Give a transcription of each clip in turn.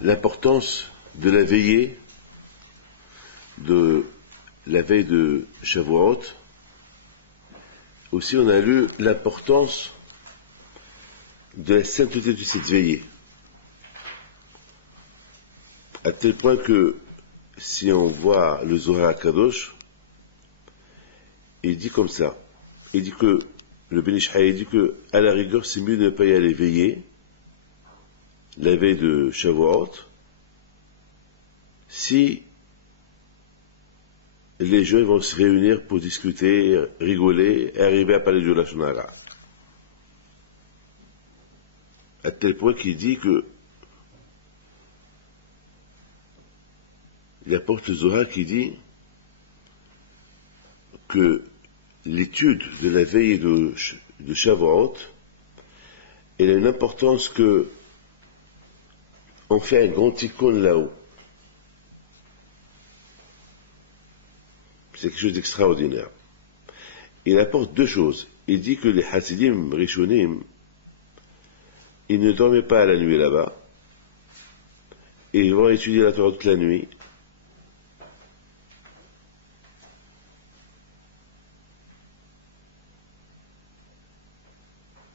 l'importance de la veillée, de la veille de Shavuot. Aussi, on a lu l'importance de la sainteté de cette veillée. À tel point que, si on voit le Zohar Kadosh, il dit comme ça. Il dit que, le Ben Ish Chai dit que, à la rigueur, c'est mieux de ne pas y aller veiller, la veille de Shavuot, si les jeunes vont se réunir pour discuter, rigoler et arriver à parler de Lashon Hara. À tel point qu'il dit que il apporte le Zohar qui dit que l'étude de la veille de Shavuot, elle a une importance que on fait un grand icône là-haut. C'est quelque chose d'extraordinaire. Il apporte deux choses. Il dit que les Hasidim Rishonim, ils ne dormaient pas la nuit là-bas, et ils vont étudier la Torah toute la nuit.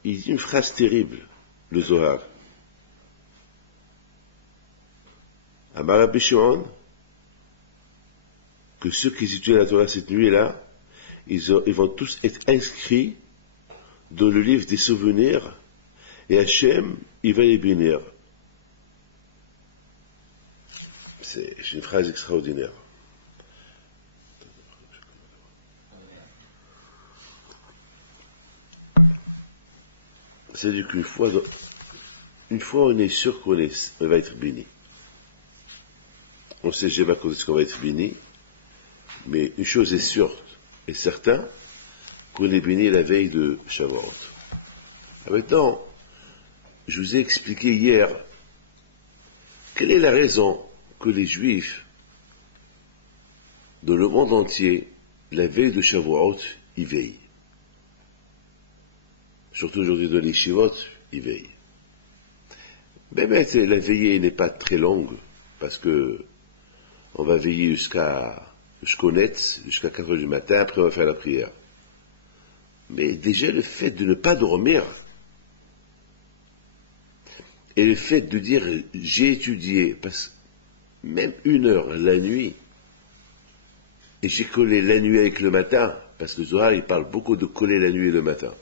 Il dit une phrase terrible, le Zohar. Amar Rabbi Shimon, que ceux qui étudient la Torah cette nuit-là, ils vont tous être inscrits dans le livre des souvenirs, et Hachem, il va les bénir. C'est une phrase extraordinaire. C'est-à-dire qu'une fois, on est sûr qu'on va être béni. On ne sait jamais quand est-ce qu'on va être béni, mais une chose est sûre et certaine, qu'on est béni la veille de Shavuot. Maintenant, je vous ai expliqué hier quelle est la raison que les Juifs, dans le monde entier, la veille de Shavuot, y veillent. Surtout aujourd'hui dans les Shivot, ils veillent. Mais la veillée n'est pas très longue, parce que on va veiller jusqu'au net, jusqu'à 4 heures du matin, après on va faire la prière. Mais déjà le fait de ne pas dormir, et le fait de dire j'ai étudié, parce même 1 heure la nuit, et j'ai collé la nuit avec le matin, parce que Zohar il parle beaucoup de coller la nuit et le matin.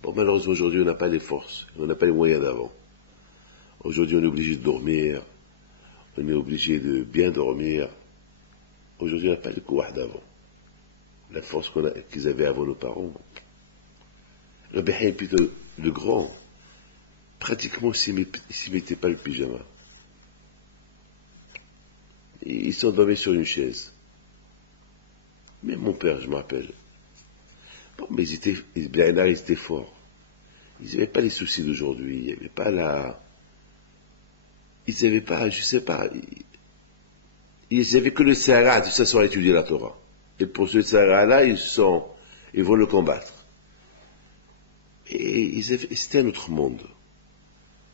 Bon, malheureusement, aujourd'hui, on n'a pas les forces, on n'a pas les moyens d'avant. Aujourd'hui, on est obligé de dormir, on est obligé de bien dormir. Aujourd'hui, on n'a pas le courage d'avant. La force qu'ils avaient avant nos parents. Rabbi Haim plutôt le grand, pratiquement, s'il ne mettait pas le pyjama. Il s'endormait sur une chaise. Même mon père, je me rappelle. Bon, mais ils étaient forts. Ils n'avaient pas les soucis d'aujourd'hui. Ils n'avaient pas Ils n'avaient pas, je sais pas. Ils n'avaient que le Sahara de s'asseoir à étudier la Torah. Et pour ce Sahara-là, ils vont le combattre. Et c'était un autre monde.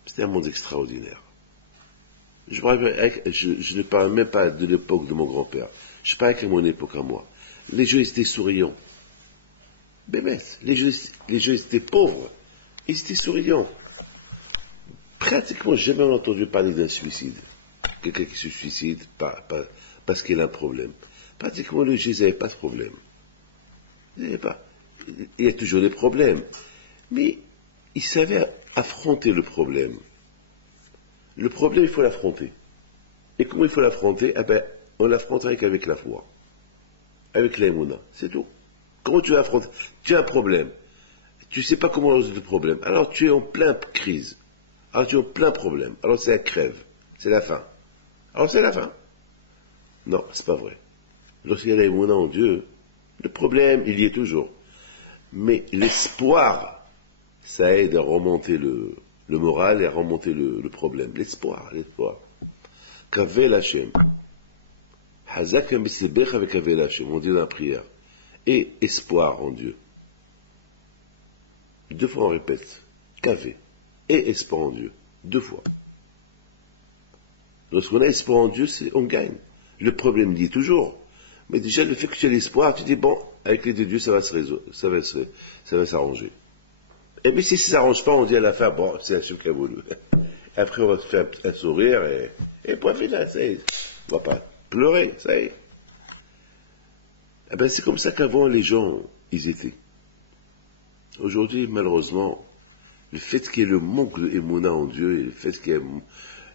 C'était un monde extraordinaire. Je ne parle même pas de l'époque de mon grand-père. Je parle qu'à mon époque à moi. Les gens étaient souriants. Les gens étaient pauvres, ils étaient souriants. Pratiquement jamais on a entendu parler d'un suicide. Quelqu'un qui se suicide parce qu'il a un problème. Pratiquement les gens n'avaient pas de problème. Il y a toujours des problèmes. Mais ils savaient affronter le problème. Le problème, il faut l'affronter. Et comment il faut l'affronter? On l'affronte avec la foi. Avec l'aïmouna. C'est tout. Comment tu vas affronter? Tu as un problème. Tu ne sais pas comment résoudre le problème. Alors tu es en pleine crise. Alors tu es en plein problème. Alors c'est la crève. C'est la fin. Alors c'est la fin. Non, c'est pas vrai. Lorsqu'il y a l'aïmouna en Dieu, le problème, il y est toujours. Mais l'espoir, ça aide à remonter le moral et à remonter le problème. L'espoir. Kavel Hashem. Hazak Misibech avec Kavel Hashem. On dit dans la prière. Et espoir en Dieu. 2 fois on répète, Kavé. et espoir en Dieu. 2 fois. Lorsqu'on a espoir en Dieu, on gagne. Le problème dit toujours. Mais déjà, le fait que tu as l'espoir, tu dis, bon, avec l'aide de Dieu, ça va se résoudre, ça va s'arranger. Et mais si ça ne s'arrange pas, on dit à la fin, bon, c'est Hachem qui a voulu. Après, on va se faire un sourire et point final, ça y est. On va pas pleurer, ça y est. Eh ben, c'est comme ça qu'avant, les gens, ils étaient. Aujourd'hui, malheureusement, le fait qu'il y ait le manque de émouna en Dieu, et le fait qu'il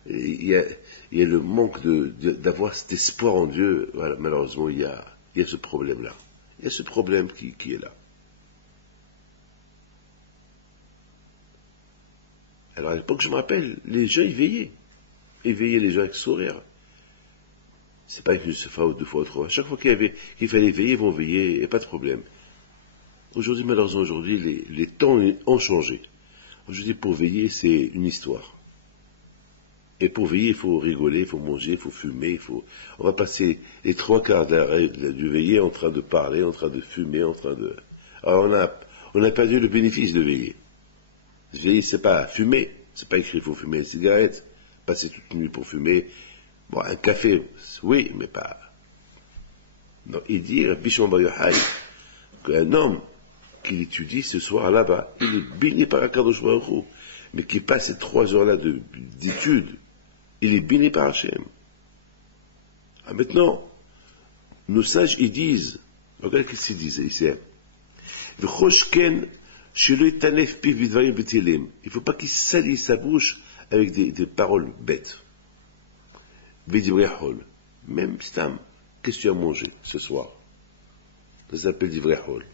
y ait le manque d'avoir cet espoir en Dieu, voilà, malheureusement, il y a ce problème-là. Il y a ce problème qui est là. Alors à l'époque, je me rappelle, les gens, ils veillaient. Ils veillaient les gens avec sourire. C'est pas une fois ou 2 fois ou 3. À chaque fois qu'il fallait veiller, ils vont veiller, il n'y a pas de problème. Aujourd'hui, malheureusement, aujourd'hui, les temps ont changé. Aujourd'hui, pour veiller, c'est une histoire. Et pour veiller, il faut rigoler, il faut manger, il faut fumer, on va passer les 3 quarts du veiller en train de parler, en train de fumer, Alors on a perdu le bénéfice de veiller. Veiller, c'est pas fumer, c'est pas écrit il faut fumer une cigarette, passer toute nuit pour fumer. Bon, un café, oui, mais pas. Donc, il dit, Bichon Bayohai, qu'un homme qui étudie ce soir là-bas, il est béni par Akadosh Baruch Hu, mais qui passe ces 3 heures-là d'étude, il est béni par Hachem. Ah, maintenant, nos sages, ils disent, regarde ce qu'ils disent ici. Il ne faut pas qu'il salisse sa bouche avec des paroles bêtes. Même Stam, qu'est-ce que tu as mangé ce soir? Ça s'appelle Divrehol.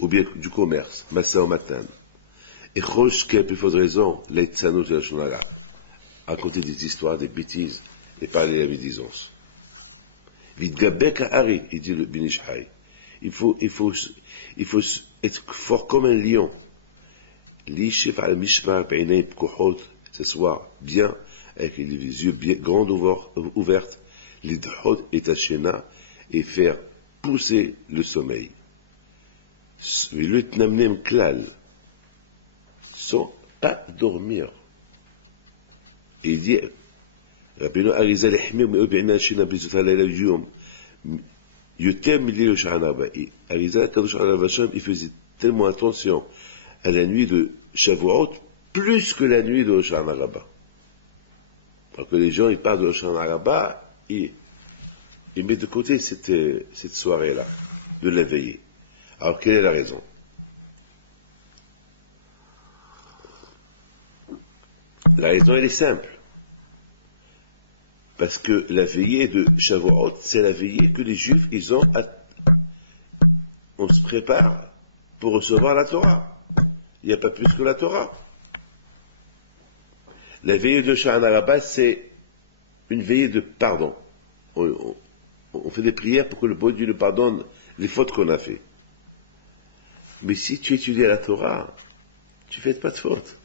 Ou bien du commerce, Massa au matin. Et Choshke, plus forte raison, l'Etzanot de la Shonara. Raconter des histoires, des bêtises, et parler la médisance. Vidgabek Hari, il dit le Binishai. Il faut être fort comme un lion. L'Ishif al Mishmar Beinay Pkohot, s'asseoir bien, avec les yeux bien grands ouvertes, l'Idhot et Tachena, et faire pousser le sommeil. Vilutnamnem Klal, sans pas dormir. Et il dit, Rabbeinu Arizal Ehmir, mais Obi'na Shina Bizutha Laila Yom, Yotem Milil Sha'anaba. Et Arizal Kadosh Alavasham, il faisait tellement attention à la nuit de Shavuot, plus que la nuit de Hoshana Rabbah. Alors que les gens, ils parlent de Hoshana Rabbah, ils mettent de côté cette soirée-là, de la veillée. Alors, quelle est la raison? La raison, elle est simple. Parce que la veillée de Shavuot, c'est la veillée que les Juifs, on se prépare pour recevoir la Torah. Il n'y a pas plus que la Torah. La veillée de Shana Rabbah, c'est une veillée de pardon. On fait des prières pour que le bon Dieu nous pardonne les fautes qu'on a fait. Mais si tu étudies la Torah, tu ne fais pas de fautes.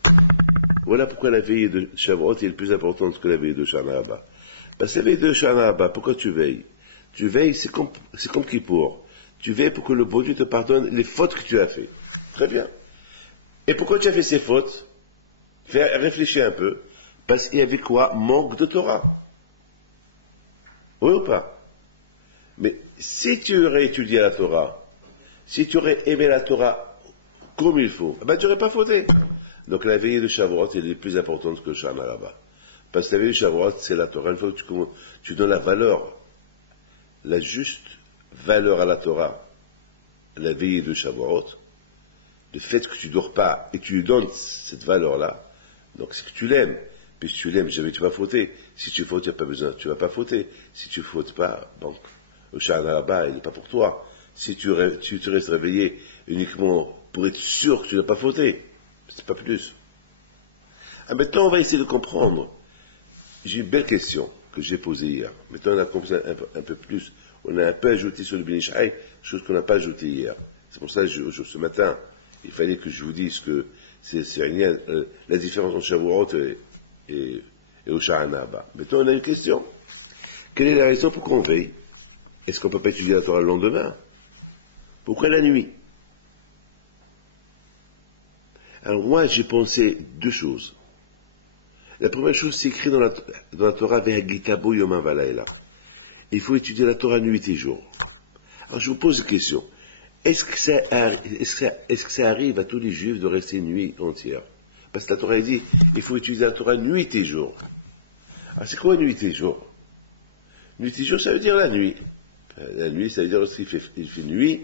Voilà pourquoi la veillée de Shavuot est plus importante que la veillée de Shana Rabbah. Parce que la veillée de Shana Rabbah, pourquoi tu veilles? Tu veilles, c'est comme Kippour. Tu veilles pour que le bon Dieu te pardonne les fautes que tu as fait. Très bien. Et pourquoi tu as fait ces fautes? Réfléchis un peu. Parce qu'il y avait quoi? Manque de Torah. Oui ou pas? Mais si tu aurais étudié la Torah, si tu aurais aimé la Torah comme il faut, ben tu n'aurais pas fauté. Donc la veillée de Shavuot elle est plus importante que Shana Rabbah. Parce que la veillée de Shavuot, c'est la Torah. Une fois que tu donnes la valeur, la juste valeur à la Torah, la veillée de Shavuot, le fait que tu ne dors pas et que tu lui donnes cette valeur-là, donc c'est que tu l'aimes. Puis si tu l'aimes, jamais tu vas fauter. Si tu fautes, il n'y a pas besoin, tu ne vas pas fauter. Si tu ne fautes pas, donc le Shana Rabbah, il n'est pas pour toi. Si tu te restes réveillé uniquement pour être sûr que tu n'as pas fauté, c'est pas plus. Ah, maintenant, on va essayer de comprendre. J'ai une belle question que j'ai posée hier. Maintenant, on a compris un peu plus. On a un peu ajouté sur le Binishai, chose qu'on n'a pas ajouté hier. C'est pour ça que ce matin, il fallait que je vous dise que c'est rien, la différence entre Shavuot et Hoshana Rabbah. Maintenant, on a une question. Quelle est la raison pour qu'on veille? Est-ce qu'on ne peut pas étudier la Torah le lendemain? Pourquoi la nuit? Alors moi, j'ai pensé deux choses. La première chose, c'est écrit dans la Torah, Ve'hagitabo yomam v'layla. Il faut étudier la Torah nuit et jour. Alors je vous pose une question. Est-ce que ça arrive à tous les juifs de rester une nuit entière? Parce que la Torah dit, il faut étudier la Torah nuit et jour. Alors c'est quoi nuit et jour? Nuit et jour, ça veut dire la nuit. La nuit, ça veut dire lorsqu'il fait nuit,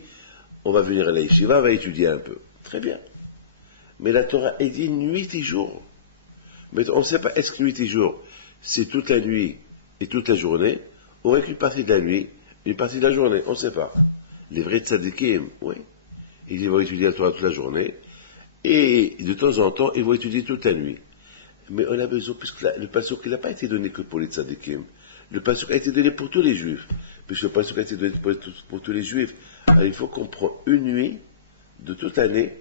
on va venir à la yeshiva, on va étudier un peu. Très bien. Mais la Torah, elle dit nuit et jour. Mais on ne sait pas, est-ce que nuit et jour, c'est toute la nuit et toute la journée, ou est-ce qu'une partie de la nuit, une partie de la journée? On ne sait pas. Les vrais tzadikim, oui. Ils vont étudier la Torah toute la journée, et de temps en temps, ils vont étudier toute la nuit. Mais on a besoin, puisque le pasuk n'a pas été donné que pour les tzadikim. Le pasuk a été donné pour tous les juifs. Puisque le pasuk a été donné pour tous les juifs. Alors il faut qu'on prenne une nuit de toute l'année,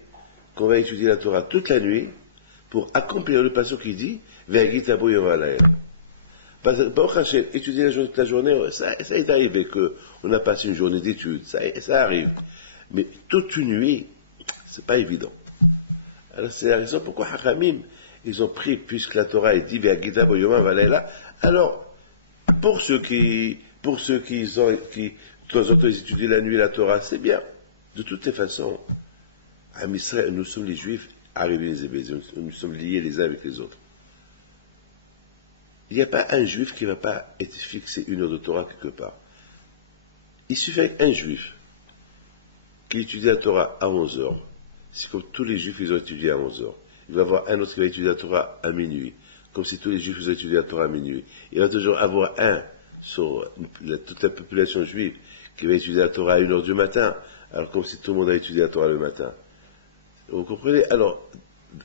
qu'on va étudier la Torah toute la nuit, pour accomplir le pasuk qui dit, Ve'hagitabo yomam v'layla. Baruch Hashem, étudier toute la journée, ça est arrivé qu'on a passé une journée d'études, ça arrive. Mais toute une nuit, c'est pas évident. Alors c'est la raison pourquoi Hachamim, ils ont pris, puisque la Torah est dit, Ve'hagitabo yomam v'layla, alors, pour ceux qui, de temps en temps, ils étudient la nuit la Torah, c'est bien. De toutes les façons, à Israël, nous sommes les Juifs, arrivés les Ébézés, nous sommes liés les uns avec les autres. Il n'y a pas un Juif qui ne va pas être fixé une heure de Torah quelque part. Il suffit qu'un Juif qui étudie la Torah à 11 heures, c'est comme tous les Juifs ils ont étudié à 11 heures. Il va y avoir un autre qui va étudier la Torah à minuit, comme si tous les Juifs ils ont étudié la Torah à minuit. Il va toujours avoir un sur toute la population juive qui va étudier la Torah à 1 heure du matin, alors comme si tout le monde a étudié la Torah le matin. Vous comprenez? Alors,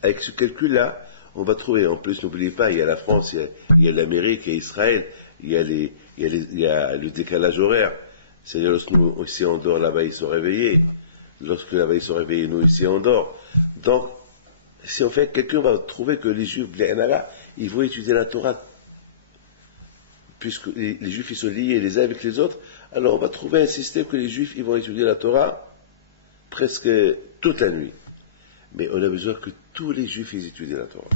avec ce calcul-là, on va trouver, en plus, n'oubliez pas, il y a la France, il y a l'Amérique, il y a Israël, il y a le décalage horaire. C'est-à-dire, lorsque nous, ici, on dort, là-bas, ils sont réveillés. Lorsque là-bas, ils sont réveillés, nous, ici, on dort. Donc, si on fait, quelqu'un va trouver que les Juifs, ils vont étudier la Torah, puisque les Juifs, ils sont liés les uns avec les autres, alors on va trouver un système que les Juifs, ils vont étudier la Torah presque toute la nuit. Mais on a besoin que tous les Juifs ils étudient la Torah.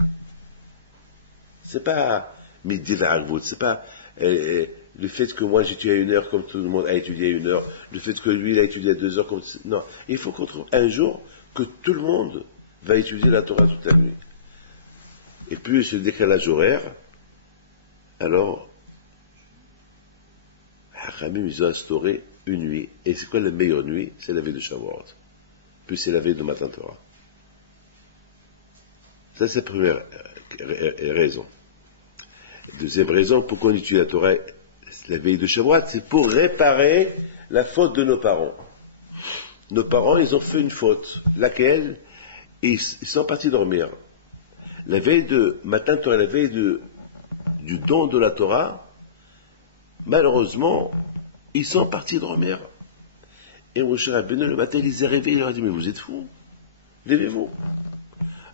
C'est pas midi v'arvout, c'est pas le fait que moi j'étudie à 1 heure comme tout le monde a étudié à 1 heure, le fait que lui il a étudié à 2 heures comme... Non, il faut qu'on trouve un jour que tout le monde va étudier la Torah toute la nuit. Et puis ce décalage horaire, alors, Hachamim ils ont instauré une nuit. Et c'est quoi la meilleure nuit? C'est la veille de Shavuot. Puis c'est la veille de Matan Torah. Ça, c'est la première raison. Deuxième raison, pourquoi on étudie la Torah la veille de Shavuot, c'est pour réparer la faute de nos parents. Nos parents, ils ont fait une faute. Laquelle? Ils sont partis dormir. La veille de Matan Torah, la veille du don de la Torah, malheureusement, ils sont partis dormir. Et Moshe Rabbeinu, le matin, il les a réveillés, il leur a dit, mais vous êtes fous, levez-vous.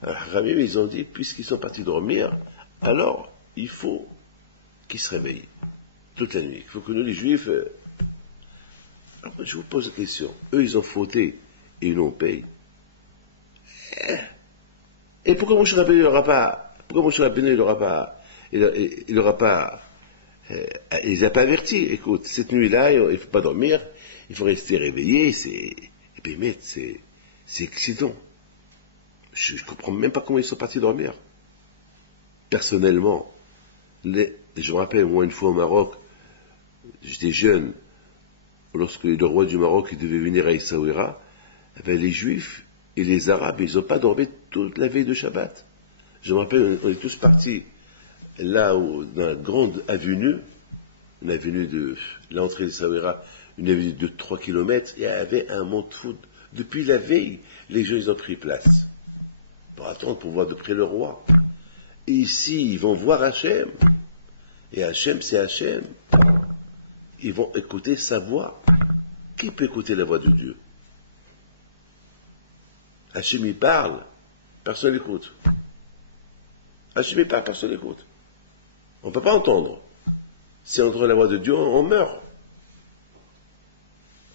Alors, Ramim, ils ont dit, puisqu'ils sont partis dormir, alors, il faut qu'ils se réveillent toute la nuit. Il faut que nous, les Juifs... Alors, je vous pose la question. Eux, ils ont fauté, et ils l'ont payé. Et pourquoi Moshe Rabbeinu, il n'aura pas... Pourquoi Moshe Rabbeinu, il n'aura pas... Il n'aura pas... il les a pas avertis. Écoute, cette nuit-là, il ne faut pas dormir, il faut rester réveillé, et puis, mais, c'est excitant. Je ne comprends même pas comment ils sont partis dormir. Personnellement, je me rappelle, moi, une fois au Maroc, j'étais jeune, lorsque le roi du Maroc il devait venir à Essaouira, les Juifs et les Arabes, ils n'ont pas dormi toute la veille de Shabbat. Je me rappelle, on est tous partis là, dans la grande avenue, une avenue de l'entrée d'Essaouira, une avenue de 3 kilomètres, il y avait un monde fou. Depuis la veille, les gens, ils ont pris place. Pour attendre, pour voir de près le roi. Et ici, ils vont voir Hachem. Et Hachem, c'est Hachem. Ils vont écouter sa voix. Qui peut écouter la voix de Dieu? Hachem, il parle, personne n'écoute. Hachem, il parle, personne n'écoute. On ne peut pas entendre. Si on entend la voix de Dieu, on meurt.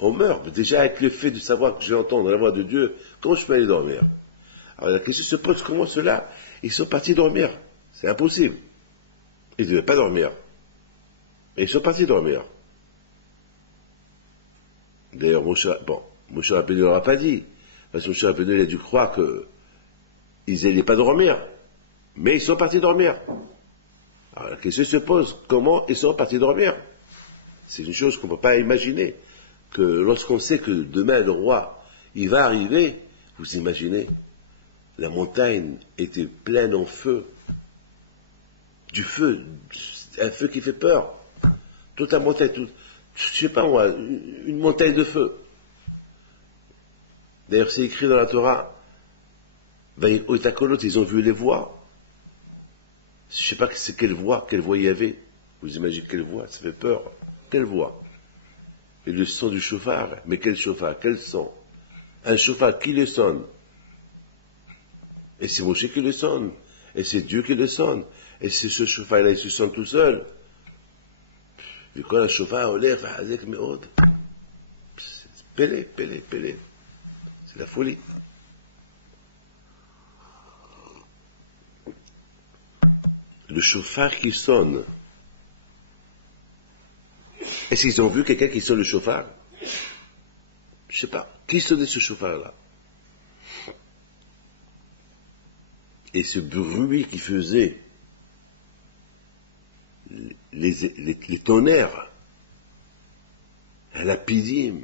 On meurt. Déjà, avec le fait de savoir que je vais entendre la voix de Dieu, comment je peux aller dormir? Alors la question se pose, comment cela? Ils sont partis dormir. C'est impossible. Ils ne devaient pas dormir. Et ils sont partis dormir. D'ailleurs, Moshe Rabbeinu ne leur a pas dit. Parce que Moshe Rabbeinu, il a dû croire qu'ils n'allaient pas dormir. Mais ils sont partis dormir. Alors la question se pose, comment ils sont partis dormir? C'est une chose qu'on ne peut pas imaginer. Que lorsqu'on sait que demain le roi, il va arriver, vous imaginez, la montagne était pleine en feu. Du feu, un feu qui fait peur. Toute la montagne, je sais pas moi, une montagne de feu. D'ailleurs, c'est écrit dans la Torah, ils ont vu les voix. Je sais pas c'est quelle voix il y avait. Vous imaginez quelle voix, ça fait peur. Quelle voix? Et le son du chauffard, mais quel chauffard, quel son? Un chauffard, qui le sonne? Et c'est Moshe qui le sonne, et c'est Dieu qui le sonne, et c'est ce chauffard-là, il se sonne tout seul. Et quand le chauffard lève, avec Meod, pélé. C'est la folie. Le chauffard qui sonne. Est-ce qu'ils ont vu quelqu'un qui sonne le chauffard? Je ne sais pas. Qui sonnait ce chauffard-là? Et ce bruit qui faisait les tonnerres, la pidim,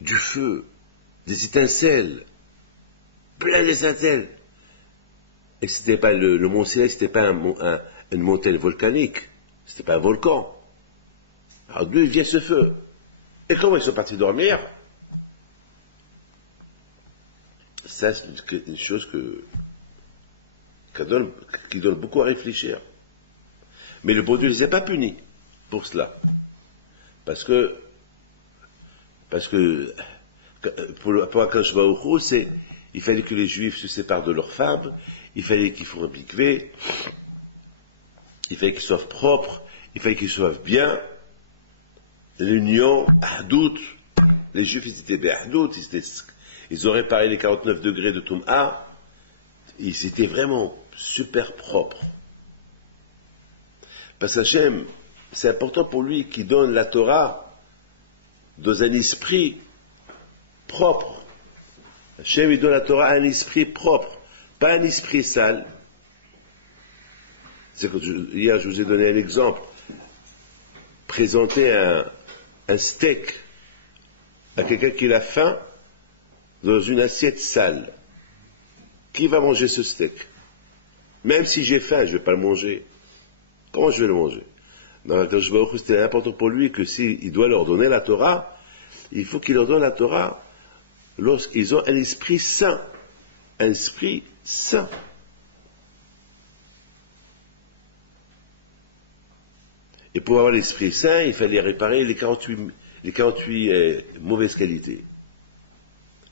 du feu, des étincelles, plein d'étincelles. Et c'était pas le mont Sinaï, c'était pas une montagne volcanique, c'était pas un volcan. Alors d'où vient ce feu? Et comment ils sont partis dormir? Ça, c'est une chose qui donne beaucoup à réfléchir. Mais le bon Dieu ne les a pas punis pour cela. Parce que pour Akadosh Baruch Hu, il fallait que les Juifs se séparent de leurs femmes, il fallait qu'ils fassent un mikvé, il fallait qu'ils soient propres, il fallait qu'ils soient bien. L'union, Ahdout, les Juifs ils étaient bien Ahdout, ils ont réparé les 49 degrés de Toum'a, ils étaient vraiment super propres. Parce qu'Hachem, c'est important pour lui qu'il donne la Torah dans un esprit propre. Hachem, il donne la Torah à un esprit propre, pas un esprit sale. Hier, je vous ai donné un exemple. Présenter un steak à quelqu'un qui a faim dans une assiette sale. Qui va manger ce steak? Même si j'ai faim, je ne vais pas le manger. Comment je vais le manger? Dans Akadosh Baruch Hu, c'était important pour lui que s'il doit leur donner la Torah, il faut qu'il leur donne la Torah lorsqu'ils ont un esprit saint. Un esprit saint. Et pour avoir l'esprit saint, il fallait réparer les 48 mauvaises qualités.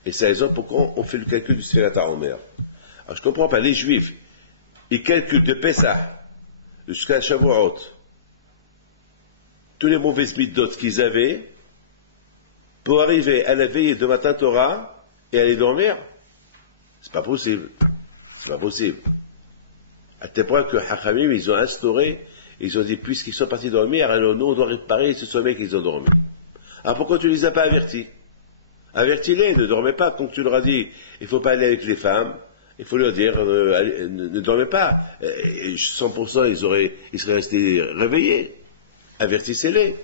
Et c'est la raison pourquoi on fait le calcul du Sfirat HaOmer. Alors je ne comprends pas, les Juifs, ils calculent de Pessah jusqu'à Shavuot tous les mauvaises mitzvot qu'ils avaient pour arriver à la veillée de Matan Torah et aller dormir. C'est pas possible. C'est pas possible. À tel point que Hachamim, ils ont instauré, ils ont dit, puisqu'ils sont partis dormir, alors nous, on doit réparer ce sommeil qu'ils ont dormi. Alors pourquoi tu ne les as pas avertis? Avertis-les, ne dormez pas. Quand tu leur as dit, il ne faut pas aller avec les femmes, il faut leur dire, ne dormez pas. Et 100% ils seraient restés réveillés. Avertissez-les.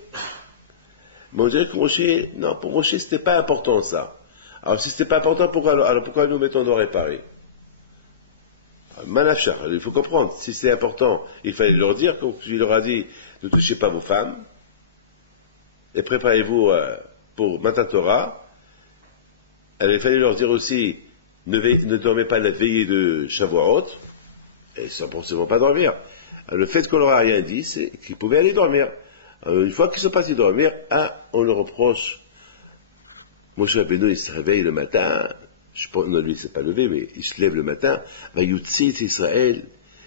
Mais on dirait que Moshe, non, pour Moshe, c'était pas important ça. Alors si c'était pas important, pourquoi nous mettons à réparer? Manachar, il faut comprendre, si c'est important, il fallait leur dire, quand il leur a dit, ne touchez pas vos femmes, et préparez-vous pour Matan Torah. Alors il fallait leur dire aussi, ne dormez pas la veillée de Shavuot, et sans forcément pas dormir. Alors, le fait qu'on leur a rien dit, c'est qu'ils pouvaient aller dormir. Alors, une fois qu'ils sont partis dormir, on leur reproche. Moshe Rabbeinu, il se réveille le matin, non, lui, il ne s'est pas levé, mais il se lève le matin, va Yutzit Israël,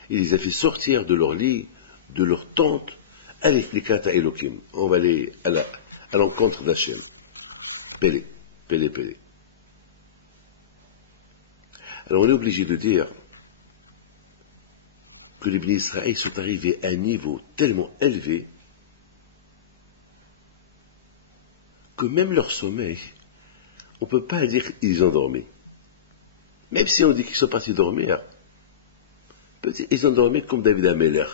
il les a fait sortir de leur lit, de leur tente, allez, Likata Elokim, on va aller à l'encontre d'Hachem. Pélé. Alors on est obligé de dire que les Bnei Israël sont arrivés à un niveau tellement élevé que même leur sommeil, on ne peut pas dire qu'ils ont dormi. Même si on dit qu'ils sont partis dormir, peut-être ils ont dormi comme David Ameller.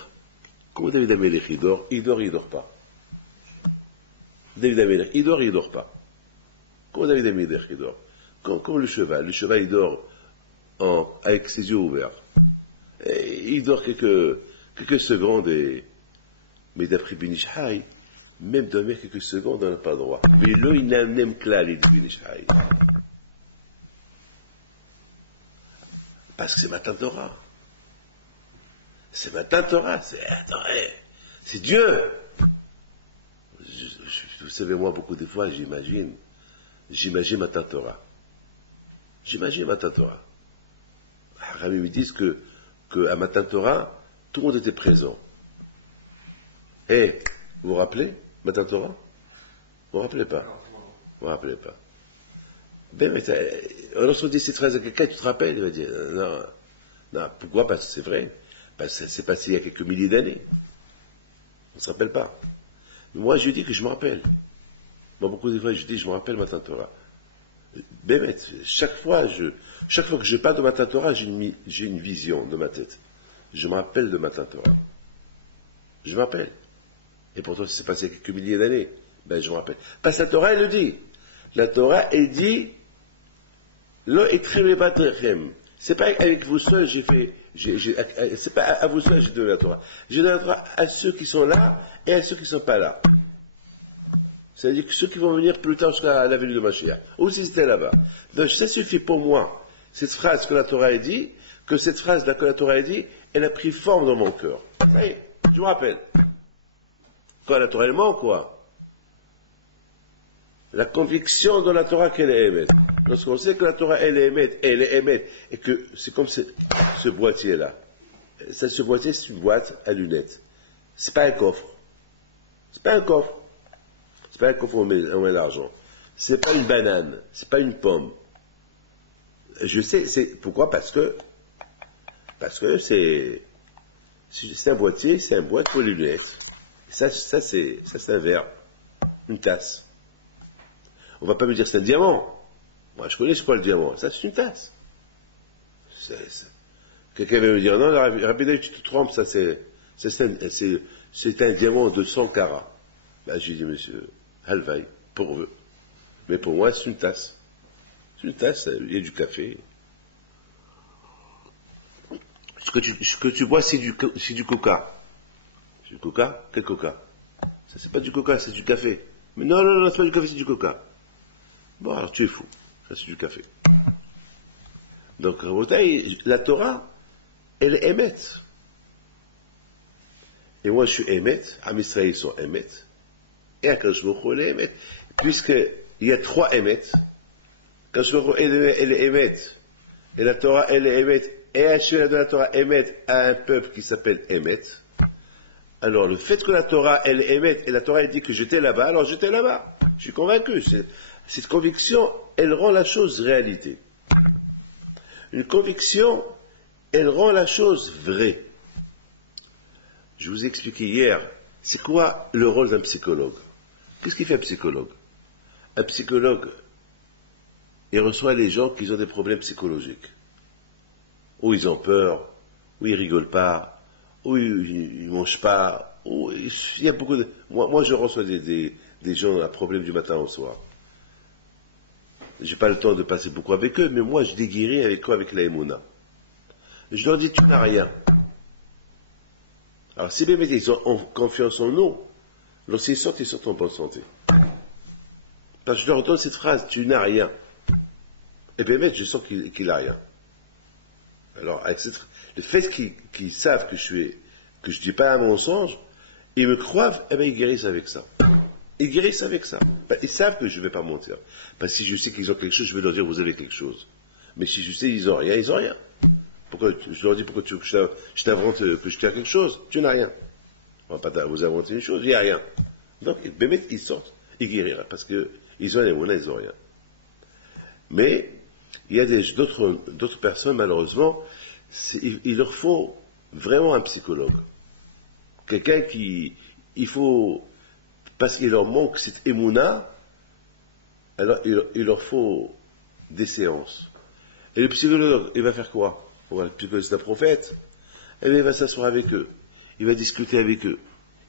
Comme David Ameller, il dort pas. David Ameller, il dort pas. Comme David Ameller, il dort. Comme le cheval il dort avec ses yeux ouverts. Et il dort quelques secondes, mais d'après Ben Ish Chai, même dormir quelques secondes, on n'a pas le droit. Mais là, il n'a même que là, les Ben Ish Chai. Parce que c'est Matan Torah. C'est Matan Torah, c'est Dieu. Vous savez, moi, beaucoup de fois, j'imagine Matan Torah. J'imagine Matan Torah. Rami me disent qu'à Matan Torah, tout le monde était présent. Et, vous vous rappelez, Matan Torah? Vous vous rappelez pas? Vous vous rappelez pas? Ben, mais lorsqu'on dit cette phrase à quelqu'un, tu te rappelles? Il va dire, non, pourquoi? Parce que c'est vrai. Parce que c'est passé il y a quelques milliers d'années. On ne se rappelle pas. Mais moi, je dis que je me rappelle. Moi, beaucoup de fois, je dis, je me rappelle Matan Torah. Ben, chaque fois que je parle de Matan Torah, j'ai une vision de ma tête. Je me rappelle de Matan Torah. Je me rappelle. Et pourtant, c'est passé il y a quelques milliers d'années. Ben, je me rappelle. Parce que la Torah, elle le dit. La Torah, elle dit, Lo etrem batrechem. C'est pas avec vous seuls c'est pas à vous seuls j'ai donné la Torah. J'ai donné la Torah à ceux qui sont là et à ceux qui ne sont pas là. C'est-à-dire que ceux qui vont venir plus tard jusqu'à la venue de Mashiach. Ou si c'était là-bas. Donc, ça suffit pour moi. Cette phrase que la Torah a dit, que cette phrase que la Torah a dit, elle a pris forme dans mon cœur. Ça y est, je me rappelle. Quoi, naturellement, quoi? La conviction de la Torah qu'elle est émette. Lorsqu'on sait que la Torah elle est émette, et que c'est comme ce boîtier-là. Ce boîtier, c'est une boîte à lunettes. C'est pas un coffre. C'est pas un coffre où on met l'argent. C'est pas une banane. C'est pas une pomme. Je sais, pourquoi? Parce que c'est un boîtier, c'est un boîte pour les lunettes. Ça c'est un verre. Une tasse. On va pas me dire c'est un diamant. Moi, je connais c'est quoi le diamant. Ça, c'est une tasse. Quelqu'un va me dire, non, rapidement, tu te trompes, ça, c'est un diamant de 100 carats. Ben, j'ai dit, monsieur, halvaï, pour eux. Mais pour moi, c'est une tasse. C'est une tasse, il y a du café. Ce que tu bois, c'est du coca. C'est du coca? Quel coca? Ça, c'est pas du coca, c'est du café. Mais non, c'est pas du café, c'est du coca. Bon, alors tu es fou. Ça, c'est du café. Donc, la Torah, elle est émette. Et moi, je suis émette. Am Israël, ils sont émettes. Et Akadosh Baruch Hu, elle est émette. Puisqu'il y a 3 émettes. Akadosh Baruch Hu, elle est émette. Et la Torah, elle est émette. Et Hachem de la Torah émette à un peuple qui s'appelle émette. Alors, le fait que la Torah, elle est émette, et la Torah, elle dit que j'étais là-bas, alors j'étais là-bas. Je suis convaincu. Cette conviction, elle rend la chose réalité. Une conviction, elle rend la chose vraie. Je vous ai expliqué hier, c'est quoi le rôle d'un psychologue? Qu'est-ce qu'il fait un psychologue? Un psychologue, il reçoit les gens qui ont des problèmes psychologiques. Ou ils ont peur, ou ils rigolent pas, ou ils mangent pas, ou il y a beaucoup de... Moi je reçois des gens à problème du matin au soir. J'ai pas le temps de passer beaucoup avec eux, mais moi je déguéris avec eux avec la Emouna. Je leur dis, tu n'as rien. Alors si les médecins ont confiance en nous, lorsqu'ils sortent en bonne santé. Parce que je leur donne cette phrase, tu n'as rien. Et bien je sens qu'il n'a rien. Alors le fait qu'ils savent que je dis pas un mensonge, ils me croient, et bien ils guérissent avec ça. Ils guérissent avec ça. Ils savent que je ne vais pas mentir. Parce que si je sais qu'ils ont quelque chose, je vais leur dire, vous avez quelque chose. Mais si je sais qu'ils n'ont rien, ils n'ont rien. Je leur dis, pourquoi tu veux que je t'invente que je tiens quelque chose? Tu n'as rien. On ne va pas vous inventer une chose, il n'y a rien. Donc, ils sortent, ils guériront. Parce qu'ils ont les moyens, ils n'ont rien. Mais, Il y a d'autres personnes, malheureusement, il leur faut vraiment un psychologue. Quelqu'un il faut, parce qu'il leur manque cette émouna, alors il leur faut des séances. Et le psychologue, il va faire quoi? Le psychologue, c'est un prophète. Eh bien, il va s'asseoir avec eux. Il va discuter avec eux.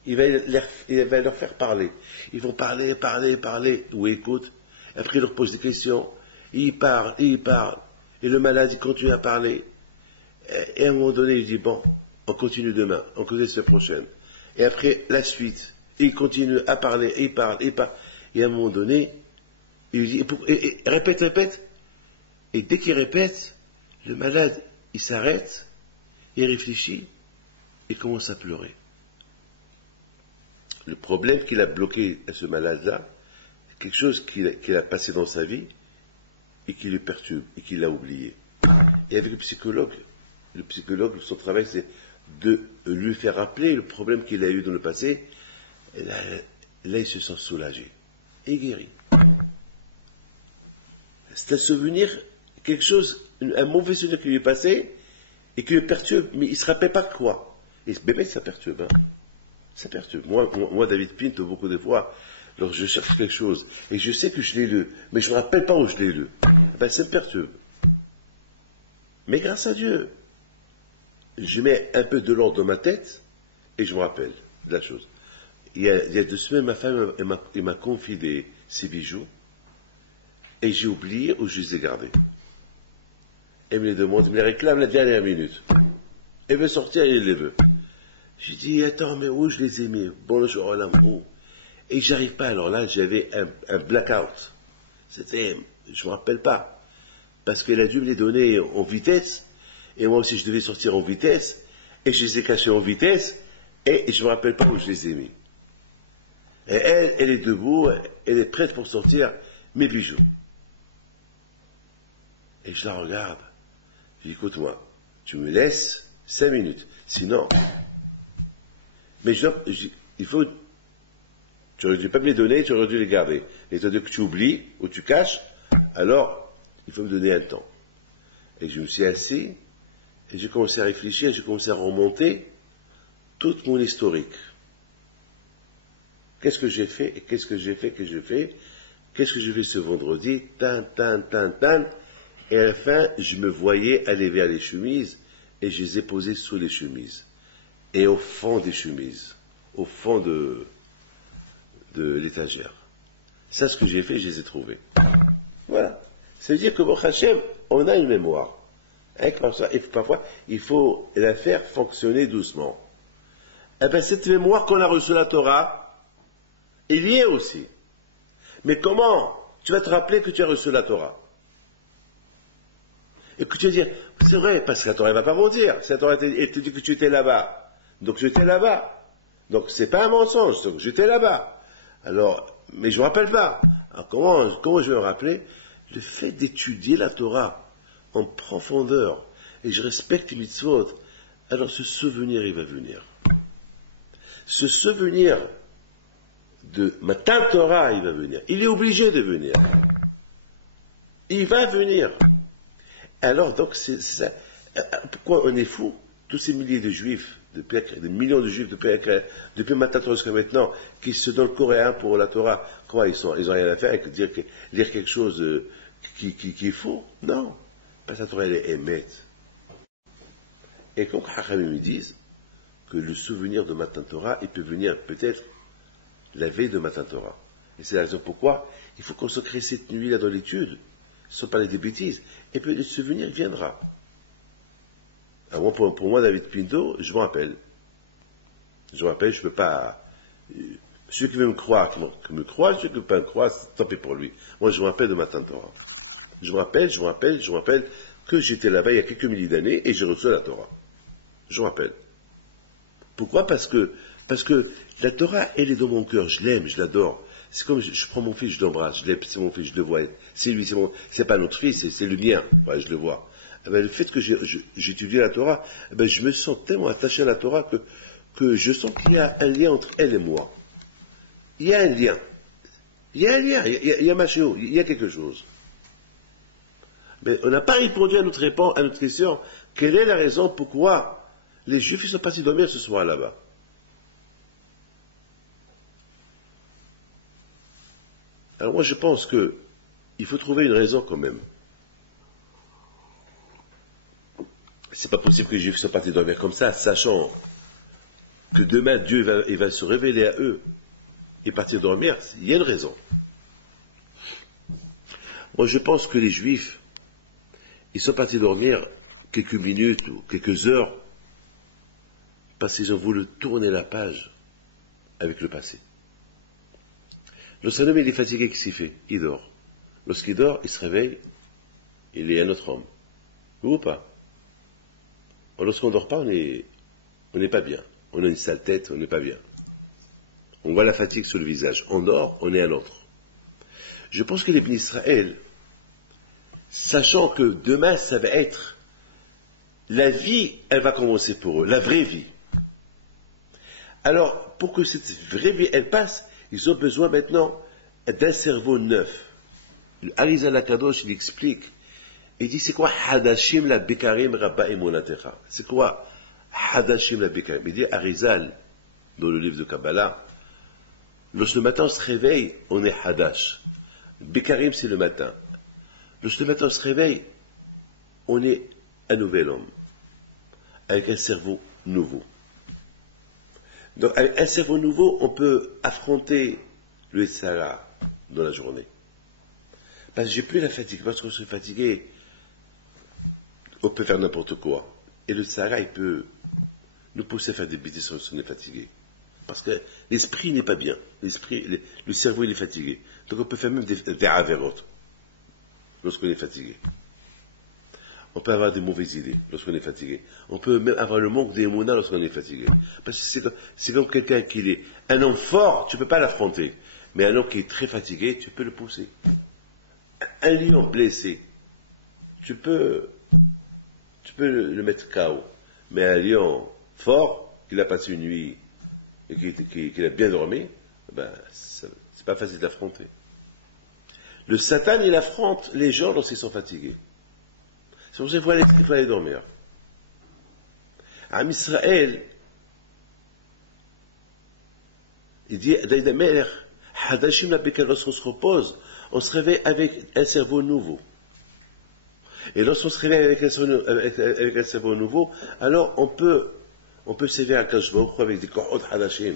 Il va leur faire parler. Ils vont parler, ou écoutent. Après, il leur pose des questions. Il parle. Et le malade, il continue à parler. Et à un moment donné, il dit, bon, on continue demain, on continue la semaine prochaine. Et après, la suite. Il continue à parler, il parle. Et à un moment donné, il dit, et répète. Et dès qu'il répète, le malade, il s'arrête, il réfléchit, et commence à pleurer. Le problème qu'il a bloqué à ce malade-là, c'est quelque chose qu'il a passé dans sa vie, et qui le perturbe, et qu'il a oublié. Et avec le psychologue, son travail, c'est de lui faire rappeler le problème qu'il a eu dans le passé, et là, il se sent soulagé, et guéri. C'est un souvenir, quelque chose, un mauvais souvenir qui lui est passé, et qui le perturbe, mais il ne se rappelle pas de quoi. Et bébé, ça perturbe, hein. Ça perturbe. Moi, David Pinto, beaucoup de fois, lorsque je cherche quelque chose, et je sais que je l'ai lu, mais je ne me rappelle pas où je l'ai lu, ben, ça me perturbe. Mais grâce à Dieu, je mets un peu de l'ordre dans ma tête, et je me rappelle de la chose. Il y a 2 semaines, ma femme m'a confié ses bijoux, et j'ai oublié où je les ai gardés. Elle me les demande, elle me les réclame la dernière minute. Elle veut sortir et elle les veut. J'ai dit, attends, mais où je les ai mis? Bon, le jour là, où? Et j'arrive pas. Alors là, j'avais un blackout. Je me rappelle pas. Parce qu'elle a dû me les donner en vitesse. Et moi aussi, je devais sortir en vitesse. Et je les ai cachés en vitesse. Et je me rappelle pas où je les ai mis. Et elle est debout. Elle est prête pour sortir mes bijoux. Et je la regarde. Je dis, écoute-moi, tu me laisses 5 minutes. Sinon, mais il faut, tu aurais dû pas me les donner, tu aurais dû les garder. Et tandis que tu oublies, ou tu caches, alors, il faut me donner un temps. Et je me suis assis, et j'ai commencé à réfléchir, j'ai commencé à remonter toute mon historique. Qu'est-ce que j'ai fait, et qu'est-ce que j'ai fait, qu'est-ce que je fais ce vendredi, et à la fin, je me voyais aller vers les chemises, et je les ai posées sous les chemises. Et au fond des chemises, au fond de l'étagère. Ça, ce que j'ai fait, je les ai trouvés. Voilà. Ça veut dire que, bon Hachem, on a une mémoire. Hein, comme ça, parfois, il faut la faire fonctionner doucement. Eh bien, cette mémoire qu'on a reçue la Torah, il y est aussi. Mais comment tu vas te rappeler que tu as reçu la Torah? Et que tu vas dire, c'est vrai, parce que la Torah ne va pas mentir. La Torah, elle te dit que tu étais là-bas. Donc j'étais là-bas. Donc c'est pas un mensonge, donc j'étais là-bas. Alors, mais je ne me rappelle pas. Alors comment je vais me rappeler? Le fait d'étudier la Torah en profondeur, et je respecte les mitzvot, alors ce souvenir, il va venir. Ce souvenir de Matan Torah, il va venir. Il est obligé de venir. Il va venir. Alors, donc, c'est ça. Pourquoi on est fou? Tous ces milliers de juifs, des millions de juifs depuis Matan Torah jusqu'à maintenant, qui se donnent coréen pour la Torah, quoi, ils ont rien à faire avec lire quelque chose qui est faux? Non. Parce que la Torah, elle est émette. Et quand Hachamim me disent que le souvenir de Matan Torah, il peut venir peut-être la veille de Matan Torah. Et c'est la raison pourquoi il faut consacrer cette nuit-là dans l'étude, sans parler des bêtises. Et puis le souvenir viendra. Alors pour moi, David Pinto, je me rappelle. Je ne peux pas. Celui qui veut me croire, qui me croit, celui qui ne veut pas me croire, tant pis pour lui. Moi, je me rappelle de Matan Torah. Je me rappelle que j'étais là-bas il y a quelques milliers d'années et j'ai reçu la Torah. Je me rappelle. Pourquoi? Parce que la Torah, elle est dans mon cœur, je l'aime, je l'adore. C'est comme je prends mon fils, je l'embrasse, je l'aime, c'est mon fils, je le vois. C'est lui, c'est pas notre fils, c'est le mien. Ouais, je le vois. Eh ben, le fait que j'étudie la Torah, eh ben, je me sens tellement attaché à la Torah que je sens qu'il y a un lien entre elle et moi. Il y a un lien. Il y a un lien, il y a quelque chose. Mais on n'a pas répondu à notre question. Quelle est la raison pourquoi les Juifs ils sont partis dormir ce soir là-bas? Alors moi je pense qu'il faut trouver une raison quand même. C'est pas possible que les Juifs soient partis dormir comme ça, sachant que demain Dieu il va se révéler à eux et partir dormir. Il y a une raison. Moi je pense que les Juifs ils sont partis dormir quelques minutes ou quelques heures parce qu'ils ont voulu tourner la page avec le passé. Lorsqu'un homme il est fatigué, qu'est-ce qu'il fait? Il dort. Lorsqu'il dort, il se réveille, il est un autre homme. Ou pas? Lorsqu'on ne dort pas, on n'est pas bien. On a une sale tête, on n'est pas bien. On voit la fatigue sur le visage. On dort, on est un autre. Je pense que les bénis Israël, sachant que demain, ça va être la vie, elle va commencer pour eux, la vraie vie. Alors, pour que cette vraie vie, elle passe, ils ont besoin maintenant d'un cerveau neuf. Arizal Akadosh, il explique, il dit, c'est quoi Hadashim la Bekarim Rabba Emunatecha? C'est quoi Hadashim la Bekarim? Il dit, Arizal, dans le livre de Kabbalah, lorsque le matin on se réveille, on est Hadash. Bekarim, c'est le matin. Lorsque le matin on se réveille, on est un nouvel homme, avec un cerveau nouveau. Donc, avec un cerveau nouveau, on peut affronter le Sahara dans la journée. Parce que j'ai plus la fatigue. Parce qu'on se fatigué, on peut faire n'importe quoi. Et le Sahara, il peut nous pousser à faire des bêtises si on est fatigué. Parce que l'esprit n'est pas bien. Le cerveau, il est fatigué. Donc on peut faire même des avérotes lorsqu'on est fatigué. On peut avoir des mauvaises idées lorsqu'on est fatigué. On peut même avoir le manque d'émouna lorsqu'on est fatigué. Parce que c'est comme quelqu'un qui est un homme fort, tu ne peux pas l'affronter. Mais un homme qui est très fatigué, tu peux le pousser. Un lion blessé, tu peux le mettre KO. Mais un lion fort, qui a passé une nuit et qui a bien dormi, ben, c'est pas facile d'affronter. Le Satan, il affronte les gens lorsqu'ils sont fatigués. C'est pour ça qu'il faut aller dormir. Am Israël, il dit, Hadashim la Bekal, lorsqu'on se repose, on se réveille avec un cerveau nouveau. Et lorsqu'on se réveille avec un cerveau nouveau, alors on peut servir à Kashbok avec des Kohot Hadashim,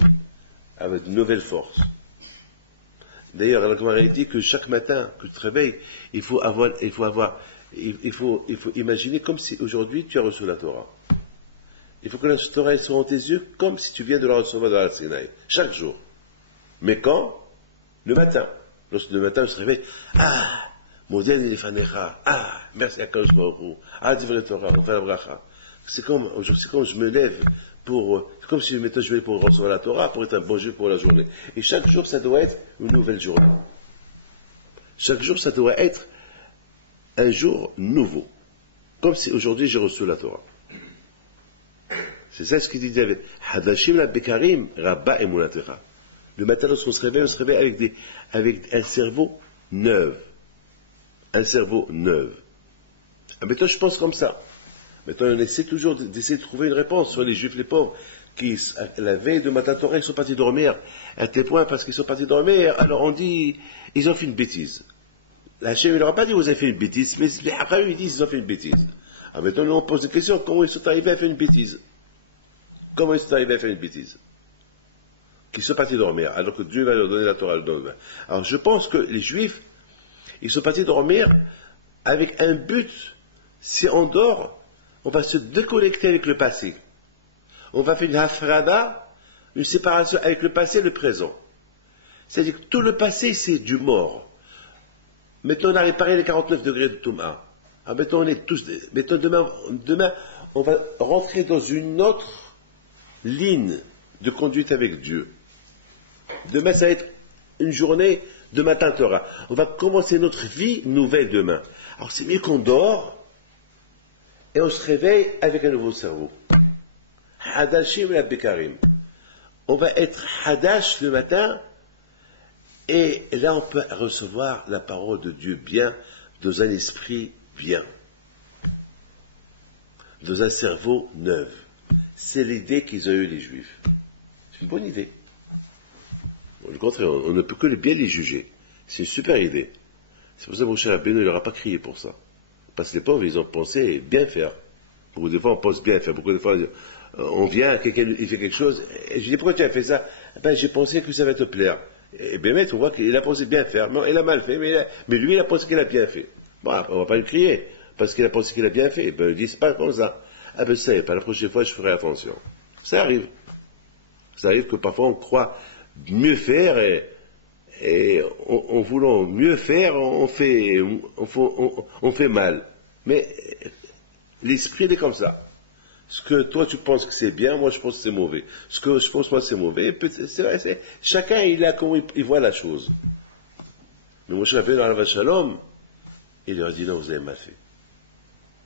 avec de nouvelles forces. D'ailleurs, Allah Kumar dit que chaque matin que tu te réveilles, il faut imaginer comme si aujourd'hui tu as reçu la Torah. Il faut que la Torah soit en tes yeux comme si tu viens de la recevoir dans la Sinaï. Chaque jour. Mais quand? Le matin. Lorsque le matin, je se réveille. Ah! Mon Dieu, il est fanecha. Ah! Merci à Kadosh Baruch Hu. Ah, divre Torah. On fait la bracha. C'est comme je me lève c'est comme si je me lève pour recevoir la Torah, pour être un bon juif pour la journée. Et chaque jour, ça doit être une nouvelle journée. Chaque jour, ça doit être un jour nouveau. Comme si aujourd'hui j'ai reçu la Torah. C'est ça ce qu'il dit David. Hadashim la Bekarim, Rabba Emunatecha. Le matin, lorsqu'on se réveille avec un cerveau neuf. Un cerveau neuf. Ah, maintenant, je pense comme ça. Maintenant, on essaie toujours d'essayer de trouver une réponse sur les Juifs, les pauvres, qui, la veille de Matan Torah, ils sont partis dormir. À tel point, parce qu'ils sont partis dormir, alors on dit, ils ont fait une bêtise. La Hachem, il leur a pas dit, vous avez fait une bêtise, mais après, eux, ils disent, ils ont fait une bêtise. Alors maintenant, nous, on pose des questions, comment ils sont arrivés à faire une bêtise? Comment ils sont arrivés à faire une bêtise? Qu'ils sont partis dormir, alors que Dieu va leur donner la Torah le lendemain. Alors, je pense que les Juifs, ils sont partis dormir avec un but. Si on dort, on va se déconnecter avec le passé. On va faire une hafrada, une séparation avec le passé et le présent. C'est-à-dire que tout le passé, c'est du mort. Maintenant, on a réparé les 49 degrés de Touma. Alors maintenant, demain, on va rentrer dans une autre ligne de conduite avec Dieu. Demain, ça va être une journée de Matan Torah. On va commencer notre vie nouvelle demain. Alors, c'est mieux qu'on dort et on se réveille avec un nouveau cerveau. Hadashim la Bekarim. On va être Hadash le matin et là, on peut recevoir la parole de Dieu bien dans un esprit bien, dans un cerveau neuf. C'est l'idée qu'ils ont eue les Juifs. C'est une bonne idée. Au contraire, on ne peut que bien les juger. C'est une super idée. C'est pour ça que mon cher Rabbeinu, il n'aura pas crié pour ça. Parce que les pauvres, ils ont pensé bien faire. Beaucoup de fois, on pense bien faire. Beaucoup de fois, on vient, quelqu'un il fait quelque chose, et je dis, pourquoi tu as fait ça? Ben, j'ai pensé que ça va te plaire. Et bien, on voit qu'il a pensé bien faire. Non, il a mal fait, mais lui, il a pensé qu'il a bien fait. Bon, on ne va pas lui crier, parce qu'il a pensé qu'il a bien fait. Ben, ne dis pas comme ça. Ah ben, ça y est, pas la prochaine fois, je ferai attention. Ça arrive. Ça arrive que parfois, on croit mieux faire, et en voulant mieux faire, on fait mal. Mais l'esprit, il est comme ça. Ce que toi tu penses que c'est bien, moi je pense que c'est mauvais. Ce que je pense moi c'est mauvais, chacun il a comment il voit la chose. Mais Moshe Rabbeinu dans la Shalom, il leur a dit non, vous avez mal fait.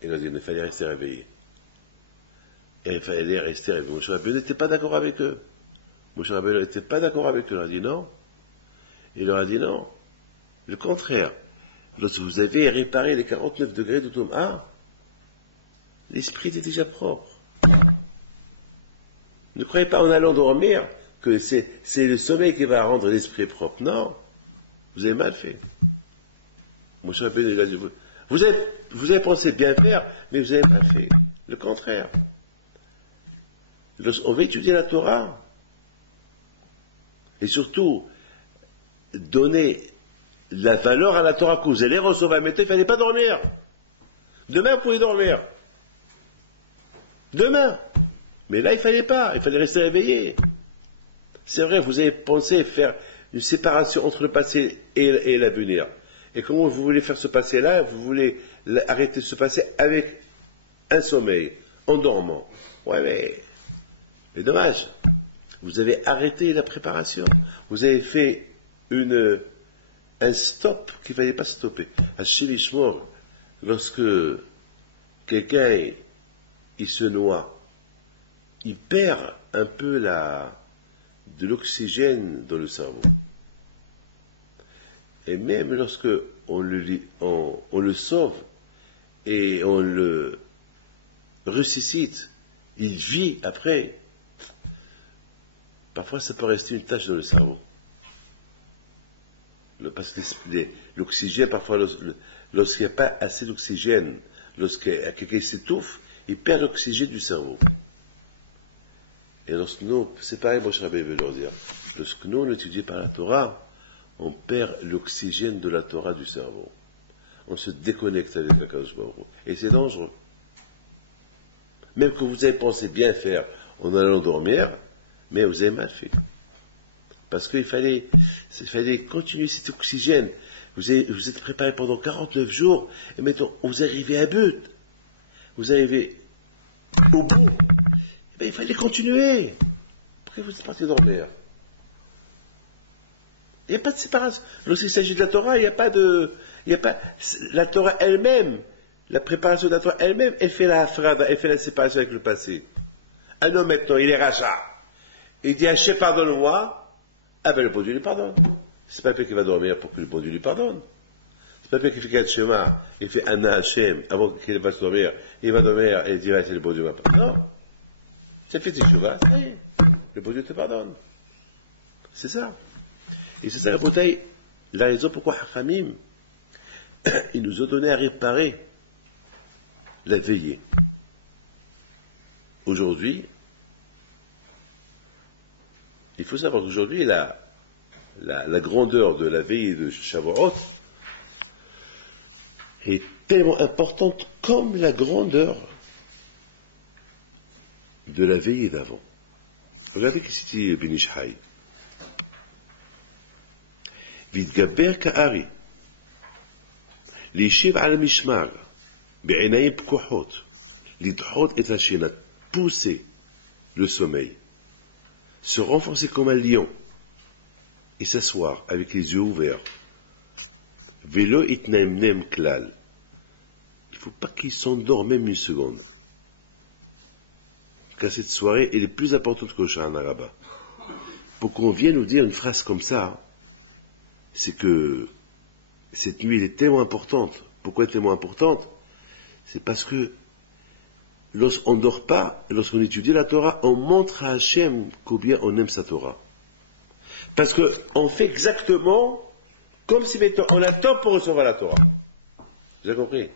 Il leur a dit il fallait rester réveillé. Et il fallait rester réveillé. Moshe Rabbeinu n'était pas d'accord avec eux. Moshe Rabbeinu n'était pas d'accord avec eux. Il leur a dit non. Il leur a dit non. Le contraire. Lorsque vous avez réparé les 49 degrés de tome 1, l'esprit était déjà propre. Ne croyez pas en allant dormir que c'est le sommeil qui va rendre l'esprit propre. Non, vous avez mal fait. Mon cher Rabbeinu, il a dit, vous avez pensé bien faire, mais vous avez mal fait. Le contraire. On va étudier la Torah. Et surtout, donner la valeur à la Torah que vous allez recevoir. Mais il ne fallait pas dormir. Demain, vous pouvez dormir. Demain. Mais là, il fallait rester réveillé. C'est vrai, vous avez pensé faire une séparation entre le passé et l'avenir. Et comment vous voulez faire ce passé-là? Vous voulez arrêter ce passé avec un sommeil, en dormant. Ouais, mais dommage. Vous avez arrêté la préparation. Vous avez fait un stop qu'il ne fallait pas stopper. À Shilishmor, lorsque quelqu'un il se noie, il perd un peu de l'oxygène dans le cerveau. Et même lorsque on le sauve et on le ressuscite, il vit après. Parfois, ça peut rester une tache dans le cerveau. Parce que l'oxygène, parfois, lorsqu'il n'y a pas assez d'oxygène, lorsque quelqu'un s'étouffe, il perd l'oxygène du cerveau. Et lorsque nous, c'est pareil, Moshe Rabbeinu veut leur dire, lorsque nous, on étudie par la Torah, on perd l'oxygène de la Torah du cerveau. On se déconnecte avec la Kadosh Baruch Hu. Et c'est dangereux. Même que vous avez pensé bien faire en allant dormir, mais vous avez mal fait. Parce qu'il fallait continuer cet oxygène. Vous êtes préparé pendant 49 jours, et maintenant, vous arrivez à but. Vous arrivez au bout. Eh bien, il fallait continuer. Pourquoi vous êtes parti dormir? Il n'y a pas de séparation. Lorsqu'il s'agit de la Torah, la Torah elle-même, la préparation de la Torah elle-même, elle fait la séparation avec le passé. Un homme maintenant, il est rachat. Il dit, Hachem, pardonne-moi. Ah ben, le bon Dieu lui pardonne. C'est pas le fait qu'il va dormir pour que le bon Dieu lui pardonne. C'est pas le fait qu'il fait Kat Shema, il fait Anna Hachem, avant qu'il va se dormir, il va dormir et il dira, c'est le bon Dieu va pardonner. Non. C'est fait Teshuvah, ça y est. Le bon Dieu te pardonne. C'est ça. Et c'est ça la bouteille, la raison pourquoi Hachamim, il nous a donné à réparer la veillée. Aujourd'hui, il faut savoir qu'aujourd'hui, la grandeur de la veillée de Shavuot est tellement importante comme la grandeur de la veillée d'avant. Regardez ce qu'il dit Ben Ish Chai. והתגבר כארי, להישב על המשמר, בעיניים פקוחות, לדחות את השינה, pousser le sommeil, se renforcer comme un lion, et s'asseoir avec les yeux ouverts. Velo itnaimnem klal. Il ne faut pas qu'il s'endorme même une seconde. Car cette soirée est plus importante que le Shana Rabbah. Pour qu'on vienne nous dire une phrase comme ça, c'est que cette nuit elle est tellement importante. Pourquoi elle est tellement importante? C'est parce que lorsqu'on ne dort pas, lorsqu'on étudie la Torah, on montre à Hachem combien on aime sa Torah. Parce qu'on fait exactement comme si on attend pour recevoir la Torah. Vous avez compris?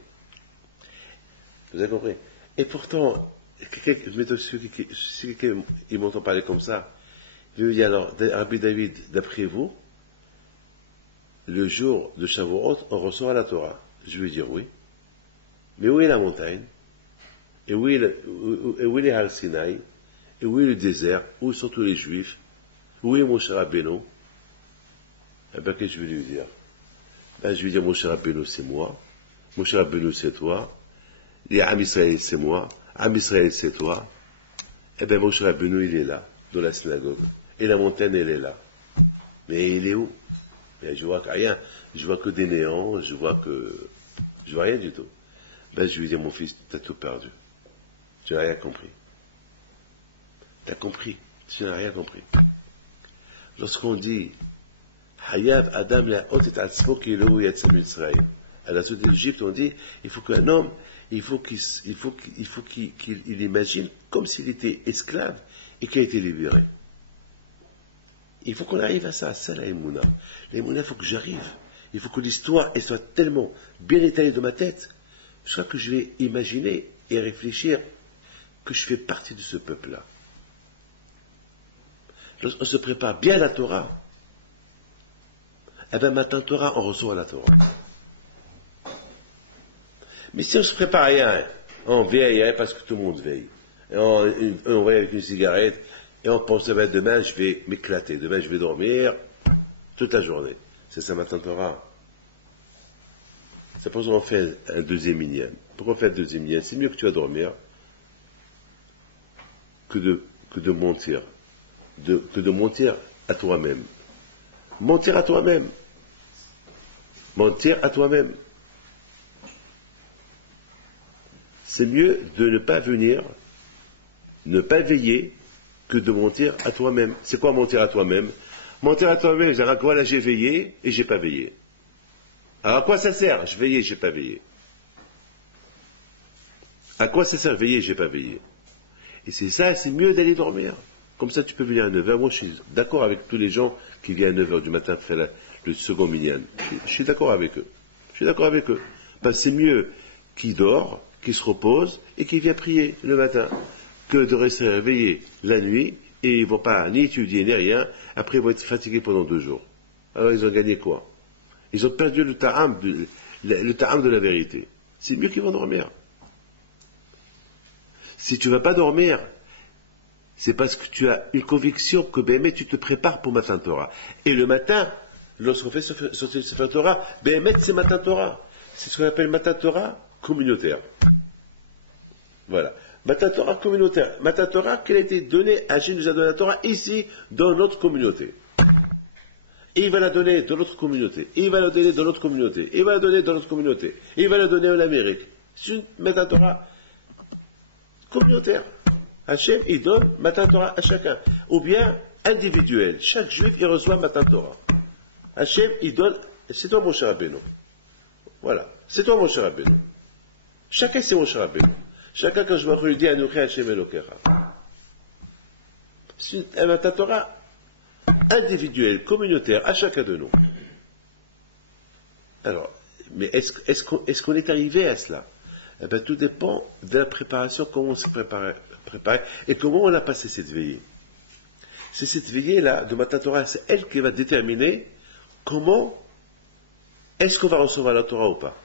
Vous avez compris? Et pourtant, si quelqu'un m'entend parler comme ça, il me dit alors, Rabbi David, d'après vous, le jour de Shavuot, on reçoit la Torah. Je vais dire oui. Mais où est la montagne? Et où est les Har Sinaï? Et où est le désert? Où sont tous les Juifs? Où est Moshe Rabbeinu? Eh bien, qu'est-ce que je vais lui dire? Ben, je vais dire Moshe Rabbeinu, c'est moi. Moshe Rabbeinu, c'est toi. Les Am Israël, c'est moi. Am Israël, c'est toi. Eh bien, Moshe Rabbeinu, il est là, dans la synagogue. Et la montagne, elle est là. Mais il est où? Et je vois rien. Je vois que des néants. Je vois rien du tout. Ben, je lui dis, mon fils, t'as tout perdu. Tu n'as rien compris. T'as compris. Tu n'as rien compris. Lorsqu'on dit, Hayav Adam la otet atzmo kilu yatzam Mitzrayim. À la suite de l'Égypte, on dit, il faut qu'un homme, il faut qu'il imagine comme s'il était esclave et qu'il a été libéré. Il faut qu'on arrive à ça, la Emouna. La Emouna, il faut que j'arrive. Il faut que l'histoire elle soit tellement bien étalée dans ma tête, jusqu'à que je vais imaginer et réfléchir que je fais partie de ce peuple-là. Lorsqu'on se prépare bien à la Torah, eh bien, matin Torah, on reçoit la Torah. Mais si on se prépare à rien, on veille parce que tout le monde veille. Et on veille avec une cigarette, et on pense, demain je vais m'éclater, demain je vais dormir toute la journée. C'est ça matin Torah. C'est pour ça qu'on fait un deuxième minyan. Pourquoi on fait un deuxième minyan? C'est mieux que tu vas dormir que de mentir. Que de mentir à toi-même. Mentir à toi-même. Mentir à toi-même. C'est mieux de ne pas venir, ne pas veiller, que de mentir à toi-même. C'est quoi mentir à toi-même? Mentir à toi-même, c'est-à-dire voilà, j'ai veillé et j'ai pas veillé. Alors à quoi ça sert? Je veillais, j'ai pas veillé. À quoi ça sert veiller, j'ai pas veillé? Et c'est ça, c'est mieux d'aller dormir. Comme ça, tu peux venir à 9h. Moi, je suis d'accord avec tous les gens qui viennent à 9h du matin faire le second minyan. Je suis d'accord avec eux. Je suis d'accord avec eux. Parce que c'est mieux qu'ils dorment, qu'ils se reposent et qu'ils viennent prier le matin que de rester réveillés la nuit et ils ne vont pas ni étudier ni rien. Après, ils vont être fatigués pendant 2 jours. Alors, ils ont gagné quoi? Ils ont perdu le ta'am de la vérité. C'est mieux qu'ils vont dormir. Si tu ne vas pas dormir, c'est parce que tu as une conviction que Béhémet, tu te prépares pour Matan Torah. Et le matin, lorsqu'on fait sortir le Sefer Torah, Béhémet, c'est Matan Torah. C'est ce qu'on appelle Matan Torah communautaire. Voilà. Matan Torah communautaire. Matan Torah qui a été donné, Hachem nous a donné la Torah ici, dans notre communauté. Et il va la donner dans notre communauté. Et il va la donner dans notre communauté. Et il va la donner dans notre communauté. Et il va la donner en Amérique. C'est une Matan Torah communautaire. Hachem, il donne Matan Torah à chacun. Ou bien individuel. Chaque juif, il reçoit Matan Torah. Hachem, il donne, c'est toi mon cher Rabbeinu. Voilà. C'est toi mon cher Rabbeinu. Chacun, c'est mon cher Rabbeinu. Chacun, quand je me dis, Anoukhe Hachem Elokecha. C'est un Matan Torah individuel, communautaire, à chacun de nous. Alors, mais est-ce qu'on est arrivé à cela? Eh bien, tout dépend de la préparation, comment on s'est préparé, et comment on a passé cette veillée. C'est cette veillée-là de Matan Torah, c'est elle qui va déterminer comment est-ce qu'on va recevoir la Torah ou pas.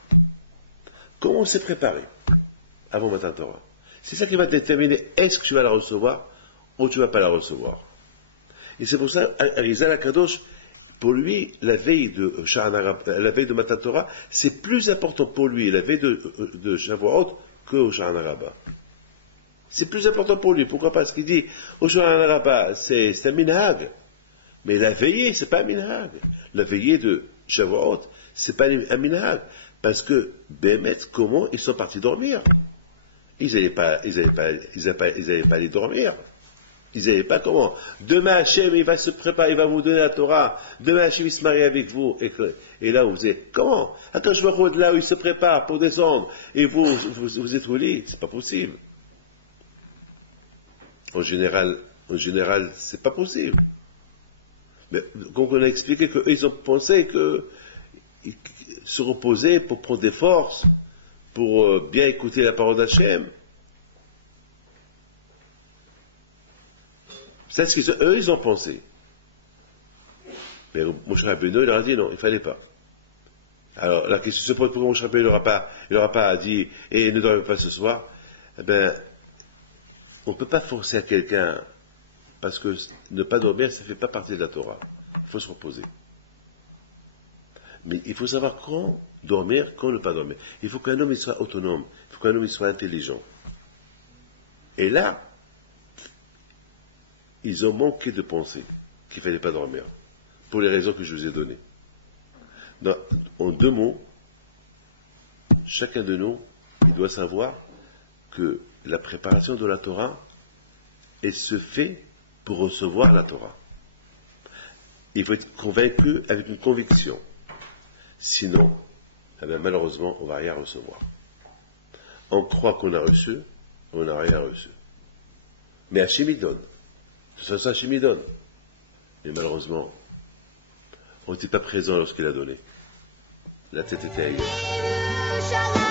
Comment on s'est préparé avant Matan Torah. C'est ça qui va déterminer est-ce que tu vas la recevoir ou tu ne vas pas la recevoir. Et c'est pour ça, Arizal Akadosh, pour lui, la veille de Matan Torah, c'est plus important pour lui, la veille de Shavuot, que au Sha'ana Rabbah. C'est plus important pour lui. Pourquoi? Parce qu'il dit, au Sha'ana Rabbah, c'est un minhag. Mais la veillée, c'est pas un minhag. La veillée de Shavuot, c'est pas un minhag. Parce que, Béhémet, comment ils sont partis dormir? Ils n'allaient pas aller dormir. Ils ne savaient pas comment. Demain, Hachem, il va se préparer, il va vous donner la Torah. Demain, Hachem, il se marie avec vous. Et là, vous dites, comment? Attends, je vois de là où il se prépare pour descendre. Et vous êtes au lit. C'est pas possible. En général, c'est pas possible. Mais, donc on a expliqué qu'eux, ils ont pensé que se reposer pour prendre des forces, pour bien écouter la parole d'Hachem. C'est ce qu'eux, ils ont pensé. Mais Moshe Rabbeinu, il leur a dit non, il ne fallait pas. Alors, la question se pose, pourquoi Moshe Rabbeinu il n'aura pas dit, et ne dormez pas ce soir? Eh ben, on ne peut pas forcer à quelqu'un, parce que ne pas dormir, ça ne fait pas partie de la Torah. Il faut se reposer. Mais il faut savoir quand dormir, quand ne pas dormir. Il faut qu'un homme il soit autonome, il faut qu'un homme il soit intelligent. Et là, ils ont manqué de penser qu'il ne fallait pas dormir, pour les raisons que je vous ai données. En 2 mots, chacun de nous, il doit savoir que la préparation de la Torah, elle se fait pour recevoir la Torah. Il faut être convaincu avec une conviction. Sinon, eh bien, malheureusement, on ne va rien recevoir. On croit qu'on a reçu, on n'a rien reçu. Mais Hachem il donne. De toute façon, Hachem il donne. Mais malheureusement, on n'était pas présent lorsqu'il a donné. La tête était ailleurs.